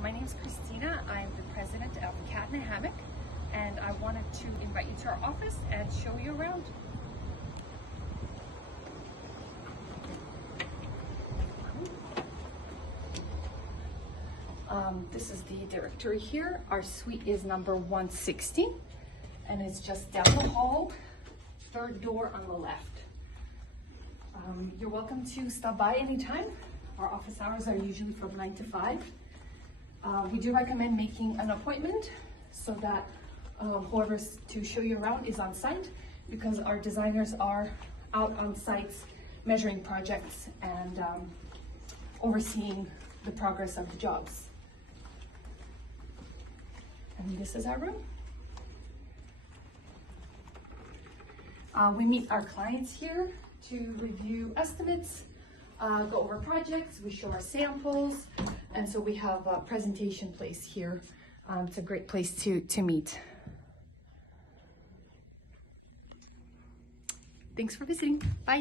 My name is Christina. I'm the president of Cat in a Hammock, and I wanted to invite you to our office and show you around. This is the directory here. Our suite is number 160, and it's just down the hall, third door on the left. You're welcome to stop by anytime. Our office hours are usually from 9 to 5. We do recommend making an appointment so that whoever's to show you around is on site, because our designers are out on sites measuring projects and overseeing the progress of the jobs. And this is our room. We meet our clients here to review estimates, go over projects, we show our samples, and so we have a presentation place here. It's a great place to meet. Thanks for visiting. Bye.